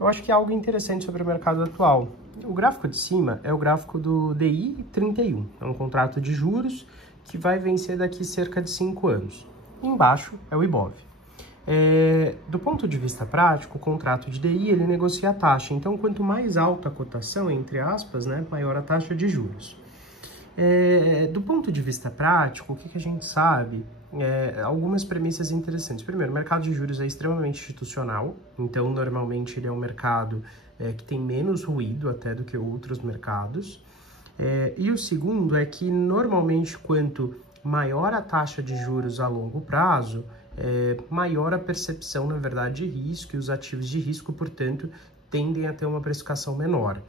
eu acho que é algo interessante sobre o mercado atual. O gráfico de cima é o gráfico do DI 31, é um contrato de juros que vai vencer daqui cerca de 5 anos. Embaixo é o IBOV. Do ponto de vista prático, o contrato de DI ele negocia a taxa, então quanto mais alta a cotação, entre aspas, né, maior a taxa de juros. Do ponto de vista prático, o que a gente sabe? Algumas premissas interessantes. Primeiro, o mercado de juros é extremamente institucional, então normalmente ele é um mercado que tem menos ruído até do que outros mercados. E o segundo é que normalmente quanto maior a taxa de juros a longo prazo, maior a percepção, na verdade, de risco, e os ativos de risco, portanto, tendem a ter uma precificação menor.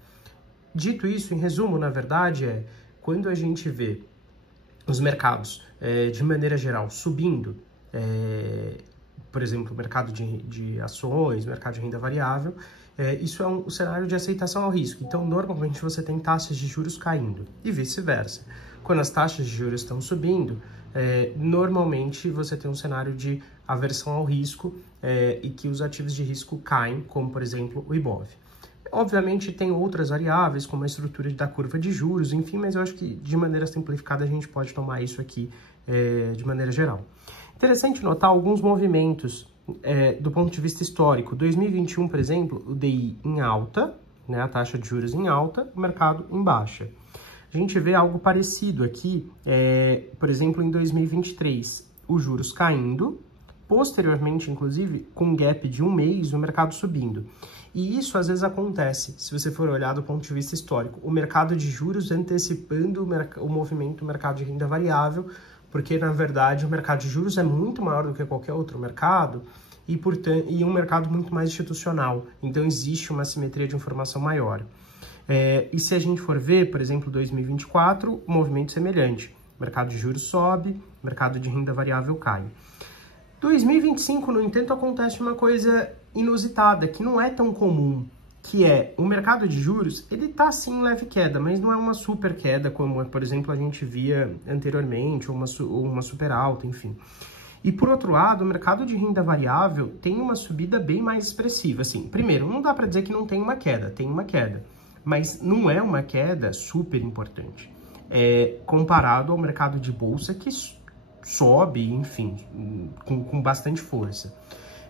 Dito isso, em resumo, na verdade, quando a gente vê os mercados, de maneira geral, subindo, por exemplo, o mercado de ações, mercado de renda variável, isso é um cenário de aceitação ao risco. Então, normalmente, você tem taxas de juros caindo e vice-versa. Quando as taxas de juros estão subindo, normalmente você tem um cenário de aversão ao risco e que os ativos de risco caem, como, por exemplo, o IBOV. Obviamente, tem outras variáveis, como a estrutura da curva de juros, enfim, mas eu acho que, de maneira simplificada, a gente pode tomar isso aqui de maneira geral. Interessante notar alguns movimentos do ponto de vista histórico. 2021, por exemplo, o DI em alta, né, a taxa de juros em alta, o mercado em baixa. A gente vê algo parecido aqui, por exemplo, em 2023, os juros caindo, posteriormente, inclusive, com um gap de um mês, o mercado subindo. E isso, às vezes, acontece, se você for olhar do ponto de vista histórico, o mercado de juros antecipando o movimento do mercado de renda variável, porque, na verdade, o mercado de juros é muito maior do que qualquer outro mercado e, portanto, um mercado muito mais institucional. Então, existe uma simetria de informação maior. E se a gente for ver, por exemplo, 2024, movimento semelhante. O mercado de juros sobe, o mercado de renda variável cai. 2025, no entanto, acontece uma coisa inusitada, que não é tão comum, que é o mercado de juros, ele está sim em leve queda, mas não é uma super queda, como, por exemplo, a gente via anteriormente, ou uma super alta, enfim. E, por outro lado, o mercado de renda variável tem uma subida bem mais expressiva. Assim, primeiro, não dá para dizer que não tem uma queda, tem uma queda, mas não é uma queda super importante, comparado ao mercado de bolsa, que sobe, enfim, com bastante força.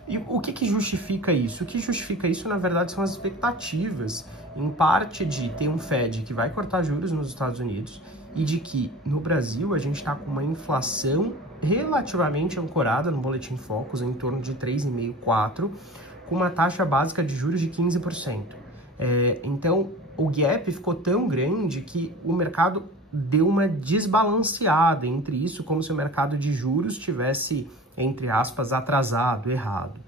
E o que justifica isso? O que justifica isso, na verdade, são as expectativas, em parte de ter um Fed que vai cortar juros nos Estados Unidos e de que, no Brasil, a gente está com uma inflação relativamente ancorada no Boletim Focus, em torno de 3,5%, 4%, com uma taxa básica de juros de 15%. Então, o gap ficou tão grande que o mercado deu uma desbalanceada entre isso, como se o mercado de juros tivesse, entre aspas, atrasado, errado.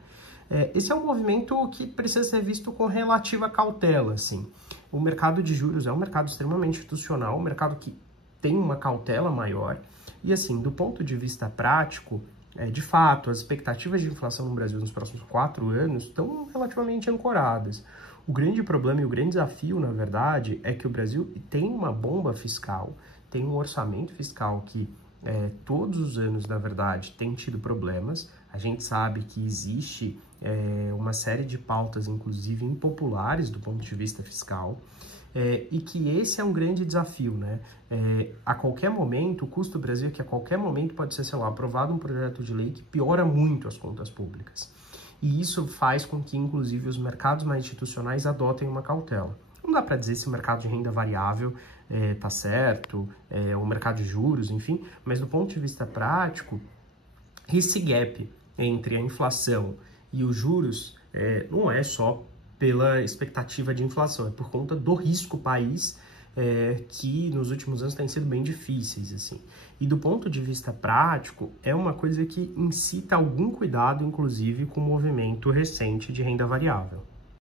Esse é um movimento que precisa ser visto com relativa cautela, assim. O mercado de juros é um mercado extremamente institucional, um mercado que tem uma cautela maior, e assim, do ponto de vista prático, de fato, as expectativas de inflação no Brasil nos próximos 4 anos estão relativamente ancoradas. O grande problema e o grande desafio, na verdade, é que o Brasil tem uma bomba fiscal, tem um orçamento fiscal que todos os anos, na verdade, tem tido problemas. A gente sabe que existe uma série de pautas, inclusive impopulares do ponto de vista fiscal, e que esse é um grande desafio, né? A qualquer momento, o custo do Brasil é que a qualquer momento pode ser, sei lá, aprovado um projeto de lei que piora muito as contas públicas. E isso faz com que, inclusive, os mercados mais institucionais adotem uma cautela. Não dá para dizer se o mercado de renda variável está certo, o mercado de juros, enfim, mas do ponto de vista prático, esse gap entre a inflação e os juros não é só pela expectativa de inflação, é por conta do risco país que nos últimos anos têm sido bem difíceis, assim. E do ponto de vista prático, é uma coisa que incita algum cuidado, inclusive, com o movimento recente de renda variável.